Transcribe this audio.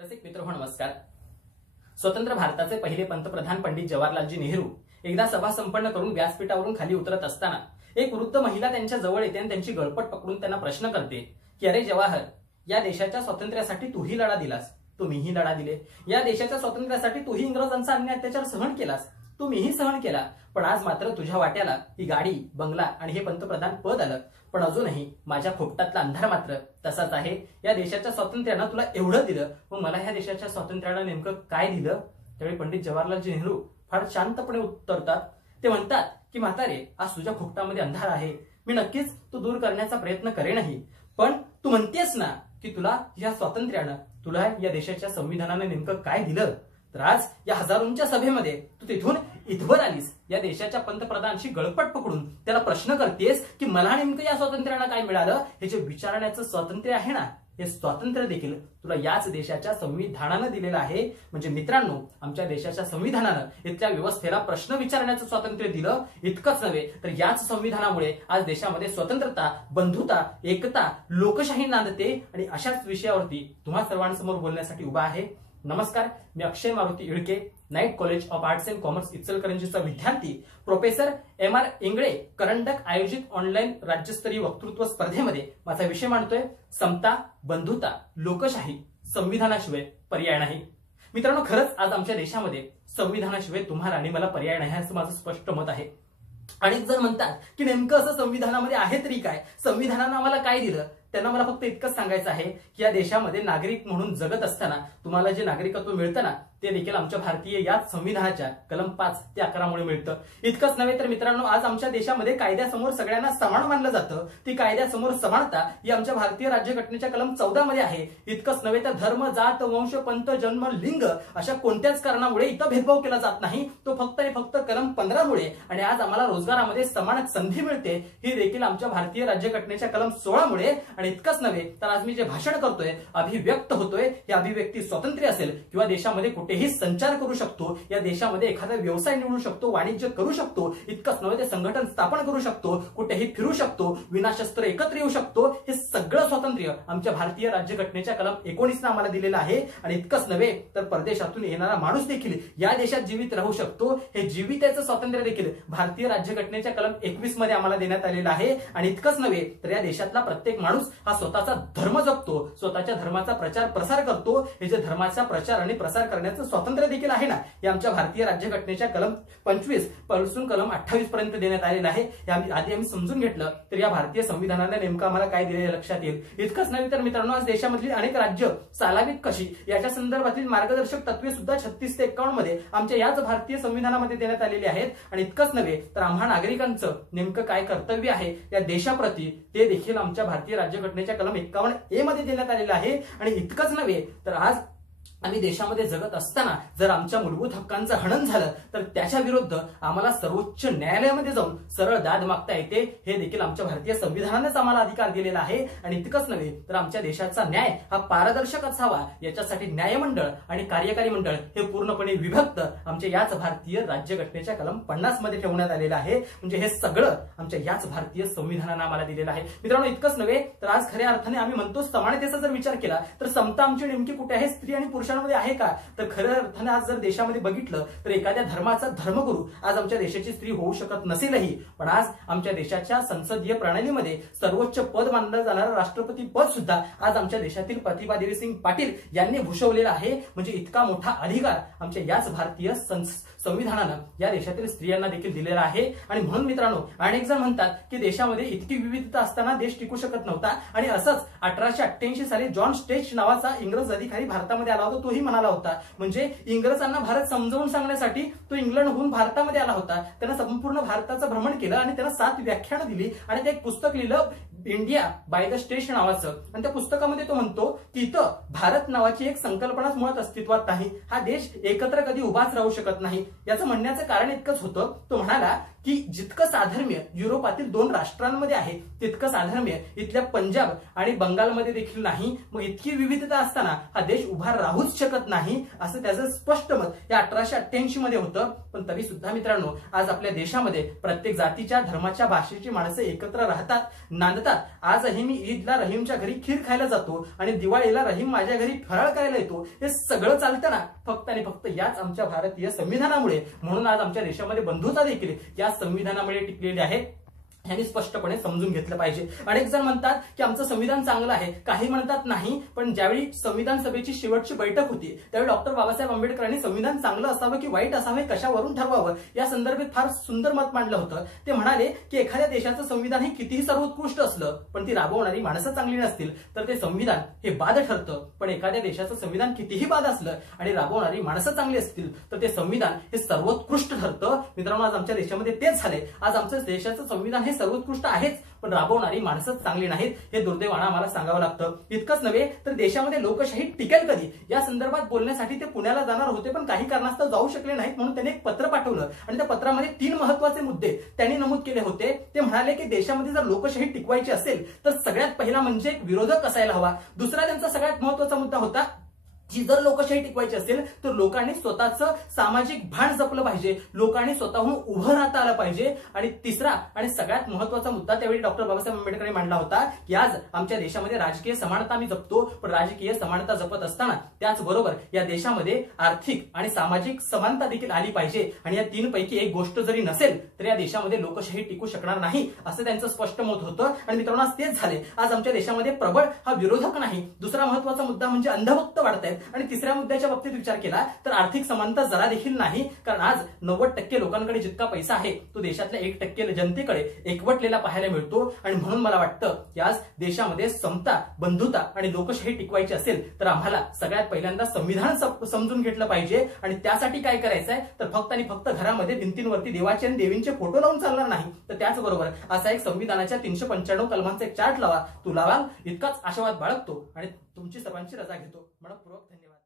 रसिक मित्र हो नमस्कार। स्वतंत्र भारताचे पहिले पंतप्रधान पंडित जवाहरलालजी नेहरू एकदा सभा संपन्न करून व्यासपीठावरून खाली उतरत असताना एक वृद्ध महिला त्यांच्या जवळ येते आणि त्यांची गळपट पकडून त्यांना प्रश्न करते की अरे जवाहर, या देशाच्या स्वातंत्र्यासाठी तूही लढा दिलास, तुम्हीही लढा दिले। या देशाच्या स्वातंत्र्यासाठी तूही इंग्रजांचा अन्याय अत्याचार सहन केलास, तुम्हीही सहन केला। पण आज मात्र तुझ्या वाट्याला ही गाडी, बंगला आणि हे पंतप्रधान पद आलं। पण अजूनही माझ्या खोपटातला अंधार मात्र तसाच आहे। या देशाच्या स्वातंत्र्यानं तुला एवढं दिलं, मग मला ह्या देशाच्या स्वातंत्र्यानं नेमकं काय दिलं? त्यावेळी पंडित जवाहरलालजी नेहरू फार शांतपणे उत्तरतात। ते म्हणतात की म्हातारे, आज तुझ्या खोपटामध्ये अंधार आहे, मी नक्कीच तो दूर करण्याचा प्रयत्न करेनही। पण तू म्हणतेस ना की तुला या स्वातंत्र्यानं, तुला या देशाच्या संविधानानं नेमकं काय दिलं? तर आज या हजारोंच्या सभेमध्ये तू तिथून इथवर आलीस, या देशाच्या पंतप्रधानांशी गळपट पकडून त्याला प्रश्न करतेस की मला नेमकं या स्वातंत्र्यानं काय मिळालं? हे जे विचारण्याचं स्वातंत्र्य आहे ना, हे स्वातंत्र्य देखील तुला याच देशाच्या संविधानानं दिलेलं आहे। म्हणजे मित्रांनो, आमच्या देशाच्या संविधानानं इथल्या व्यवस्थेला प्रश्न विचारण्याचं स्वातंत्र्य दिलं। इतकंच नव्हे तर याच संविधानामुळे आज देशामध्ये स्वतंत्रता, बंधुता, एकता, लोकशाही नांदते। आणि अशाच विषयावरती तुम्हा सर्वांसमोर बोलण्यासाठी उभा आहे। नमस्कार, मी Akshay Maruti Ilke, night college of arts and commerce इचलकरंजीचा विद्यार्थी, प्रोफेसर MR इंगळे करंडक आयोजित ऑनलाईन राज्यस्तरीय वक्तृत्व स्पर्धेमध्ये माझा विषय मांडतोय समता, बंधुता, लोकशाही, संविधानाशिवाय पर्याय नाही। मित्रांनो, खरंच आज आमच्या देशामध्ये संविधानाशिवाय तुम्हाला आणि मला पर्याय नाही असं माझं स्पष्ट मत आहे। अनेक जण म्हणतात की नेमकं असं संविधानामध्ये आहे तरी काय, संविधानानं आम्हाला काय दिलं? त्यांना मला फक्त इतकंच सांगायचं आहे की या देशामध्ये नागरिक म्हणून जगत असताना तुम्हाला जे नागरिकत्व मिळतं ना, ते देखील आमच्या भारतीय याच संविधानाच्या कलम 5 ते 11 मुळे मिळतं। इतकंच नव्हे तर मित्रांनो, आज आमच्या देशामध्ये कायद्यासमोर सगळ्यांना समान मानलं जातं। ती कायद्यासमोर समानता ही आमच्या भारतीय राज्यघटनेच्या कलम 14 मध्ये आहे। इतकंच नव्हे तर धर्म, जात, वंश, पंथ, जन्म, लिंग अशा कोणत्याच कारणामुळे इथं भेदभाव केला जात नाही, तो फक्त आणि फक्त कलम 15 मुळे। आणि आज आम्हाला रोजगारामध्ये समान संधी मिळते, ही देखील आमच्या भारतीय राज्यघटनेच्या कलम 16 मुळे। आणि इतकंच नव्हे तर आज मी जे भाषण करतोय, अभिव्यक्त होतोय, हे अभिव्यक्ती स्वातंत्र्य असेल किंवा देशामध्ये कुठेही संचार करू शकतो, या देशामध्ये एखादा व्यवसाय निवडू शकतो, वाणिज्य करू शकतो, इतकंच नव्हे ते संघटन स्थापन करू शकतो, कुठेही फिरू शकतो, विनाशस्त्र एकत्र येऊ शकतो, हे सगळं स्वातंत्र्य आमच्या भारतीय राज्यघटनेच्या कलम 19 आम्हाला दिलेलं आहे। आणि इतकंच नव्हे तर परदेशातून येणारा माणूस देखील या देशात जीवित राहू शकतो, हे जीविताचं स्वातंत्र्य देखील भारतीय राज्यघटनेच्या कलम 21 मध्ये आम्हाला देण्यात आलेलं आहे। आणि इतकंच नव्हे तर या देशातला प्रत्येक माणूस हा स्वतःचा धर्म जपतो, स्वतःच्या धर्माचा प्रचार प्रसार करतो। हे जे धर्माचा प्रचार आणि प्रसार करण्याचं स्वातंत्र्य देखील आहे ना, हे आमच्या भारतीय राज्यघटनेच्या कलम 25 पासून कलम 28 पर्यंत देण्यात आलेलं आहे। आधी आम्ही समजून घेतलं तर या भारतीय संविधानाने नेमकं आम्हाला काय दिलेलं लक्षात येईल। इतकंच नव्हे तर मित्रांनो, आज देशामधील अनेक राज्य चालावीत कशी याच्या संदर्भातील मार्गदर्शक तत्वे सुद्धा 36 ते 51 मध्ये आमच्या याच भारतीय संविधानामध्ये देण्यात आलेली आहेत। आणि इतकंच नव्हे तर आम्हा नागरिकांचं नेमकं काय कर्तव्य आहे या देशाप्रती, ते देखील आमच्या भारतीय राज्यघटनेच्या कलम 51A मध्ये देण्यात आलेलं आहे। आणि इतकंच नव्हे तर आज आम्ही देशामध्ये जगत असताना जर आमच्या मूलभूत हक्कांचं हनन झालं तर त्याच्या विरुद्ध आम्हाला सर्वोच्च न्यायालयामध्ये जाऊन सरळ दाद मागता येते, हे देखील आमच्या भारतीय संविधानानेच आम्हाला अधिकार दिलेला आहे। आणि इतकंच नव्हे तर आमच्या देशाचा न्याय हा पारदर्शक असावा, याच्यासाठी न्यायमंडळ आणि कार्यकारी मंडळ हे पूर्णपणे विभक्त आमच्या याच भारतीय राज्यघटनेच्या कलम 50 मध्ये ठेवण्यात आलेलं आहे। म्हणजे हे सगळं आमच्या याच भारतीय संविधानानं आम्हाला दिलेलं आहे। मित्रांनो, इतकंच नव्हे तर आज खऱ्या अर्थाने आम्ही म्हणतो समानतेचा जर विचार केला तर समता आमची नेमकी कुठे आहे? स्त्री आणि पुरुषांमध्ये आहे का? तर खऱ्या अर्थाने आज जर देशामध्ये बघितलं तर एखाद्या धर्माचा धर्मगुरू आज आमच्या देशाची स्त्री होऊ शकत नसेलही, पण आज आमच्या देशाच्या संसदीय प्रणालीमध्ये सर्वोच्च पद मानलं जाणारं राष्ट्रपती पद सुद्धा आज आमच्या देशातील प्रतिभादेवी सिंग पाटील यांनी भूषवलेलं आहे। म्हणजे इतका मोठा अधिकार आमच्या याच भारतीय संविधानानं या देशातील स्त्रियांना देखील दिलेला आहे। आणि म्हणून मित्रांनो, अनेक जण म्हणतात की देशामध्ये इतकी विविधता असताना देश टिकू शकत नव्हता। आणि असंच 1888 साली जॉन स्टेच नावाचा इंग्रज अधिकारी भारतामध्ये आला होता, तोही म्हणाला होता, म्हणजे इंग्रजांना भारत समजावून सांगण्यासाठी तो इंग्लंडहून भारतामध्ये आला होता। त्यानं संपूर्ण भारताचं भ्रमण केलं आणि त्यानं 7 व्याख्यानं दिली आणि ते एक पुस्तक लिहिलं, इंडिया बाय द स्टेज नावाचं। आणि त्या पुस्तकामध्ये तो म्हणतो की इथं भारत नावाची एक संकल्पनाच मुळात अस्तित्वात नाही, हा देश एकत्र कधी उभाच राहू शकत नाही। याचं म्हणण्याचं कारण इतकंच होतं, तो म्हणाला की जितकं साधर्म्य युरोपातील 2 राष्ट्रांमध्ये आहे तितकं साधर्म्य इथल्या पंजाब आणि बंगालमध्ये देखील नाही. मग इतकी विविधता असताना हा देश उभा राहूच शकत नाही असं त्याचं स्पष्ट मत या 1888 मध्ये होतं. पण तरी सुद्धा मित्रांनो, आज आपल्या देशामध्ये प्रत्येक जातीच्या, धर्माच्या, भाषेची माणसं एकत्र राहतात, नांदतात. आजही मी ईदला रहीमच्या घरी खीर खायला जातो आणि दिवाळीला रहीम माझ्या घरी फराळ करायला येतो. हे सगळं चालतं ना फक्त आणि फक्त याच आमच्या भारतीय संविधानामुळे. म्हणून आज आमच्या देशामध्ये बंधुता देखील या संविधानामुळे टिकलेली आहे. ह्यांनी स्पष्टपणे समजून घेतलं पाहिजे. अनेक जण म्हणतात की आमचं संविधान चांगलं आहे, काही म्हणतात नाही. पण ज्यावेळी संविधान सभेची शेवटची बैठक होती त्यावेळी डॉक्टर बाबासाहेब आंबेडकरांनी संविधान चांगलं असावं की वाईट असावं कशावरून ठरवावं या संदर्भात फार सुंदर मत मांडलं होतं. ते म्हणाले की एखाद्या देशाचं संविधान हे कितीही सर्वोत्कृष्ट असलं पण ती राबवणारी माणसं चांगली नसतील तर ते संविधान हे बाद ठरतं. पण एखाद्या देशाचं संविधान कितीही बाद असलं आणि राबवणारी माणसं चांगली असतील तर ते संविधान हे सर्वोत्कृष्ट ठरतं. मित्रांनो, आज आमच्या देशामध्ये तेच झालंय. आज आमच्या देशाचं संविधान हे सर्वोत्कृष्ट आहेच पण राबवणारी माणसं चांगली नाहीत. हे दुर्दैवानं आम्हाला सांगावं लागतं. इतकंच नव्हे तर देशामध्ये लोकशाही टिकेल कधी या संदर्भात बोलण्यासाठी ते पुण्याला जाणार होते पण काही कारणास्तव जाऊ शकले नाहीत. म्हणून त्यांनी एक पत्र पाठवलं आणि त्या पत्रामध्ये 3 महत्वाचे मुद्दे त्यांनी नमूद केले होते. ते म्हणाले की देशामध्ये जर लोकशाही टिकवायची असेल तर सगळ्यात पहिला म्हणजे एक विरोधक असायला हवा. दुसरा त्यांचा सगळ्यात महत्वाचा मुद्दा होता की जर लोकशाही टिकवायची असेल तर लोकांनी स्वतःचं सामाजिक भान जपलं पाहिजे, लोकांनी स्वतःहून उभं राहता आलं पाहिजे. आणि तिसरा आणि सगळ्यात महत्वाचा मुद्दा त्यावेळी डॉक्टर बाबासाहेब आंबेडकरांनी मांडला होता की आज आमच्या देशामध्ये राजकीय समानता आम्ही जपतो पण राजकीय समानता जपत असताना त्याचबरोबर या देशामध्ये आर्थिक आणि सामाजिक समानता देखील आली पाहिजे. आणि या 3 पैकी एक गोष्ट जरी नसेल तर या देशामध्ये लोकशाही टिकू शकणार नाही असं त्यांचं स्पष्ट मत होतं. आणि मित्रांनो, आज तेच झाले. आज आमच्या देशामध्ये प्रबळ हा विरोधक नाही. दुसरा महत्वाचा मुद्दा म्हणजे अंधभक्त वाढत आहेत. आणि तिसऱ्या मुद्द्याच्या बाबतीत विचार केला तर आर्थिक समानता जरा देखील नाही. कारण आज 90% लोकांकडे जितका पैसा आहे तो देशातल्या 1% जनतेकडे एकवटलेला पाहायला मिळतो. आणि म्हणून मला वाटतं की आज देशामध्ये समता, बंधुता आणि लोकशाही टिकवायची असेल तर आम्हाला सगळ्यात पहिल्यांदा संविधान समजून घेतलं पाहिजे. आणि त्यासाठी काय करायचंय तर फक्त आणि फक्त घरामध्ये भिंतींवरती देवाचे आणि देवींचे फोटो लावून चालणार नाही तर त्याचबरोबर असा एक संविधानाच्या 395 कलमांचा एक चार्ट लावा. तो लावाल इतकाच आशावाद बाळगतो आणि तुमची सर्वांची रजा घेतो. मनपूर्वक धन्यवाद.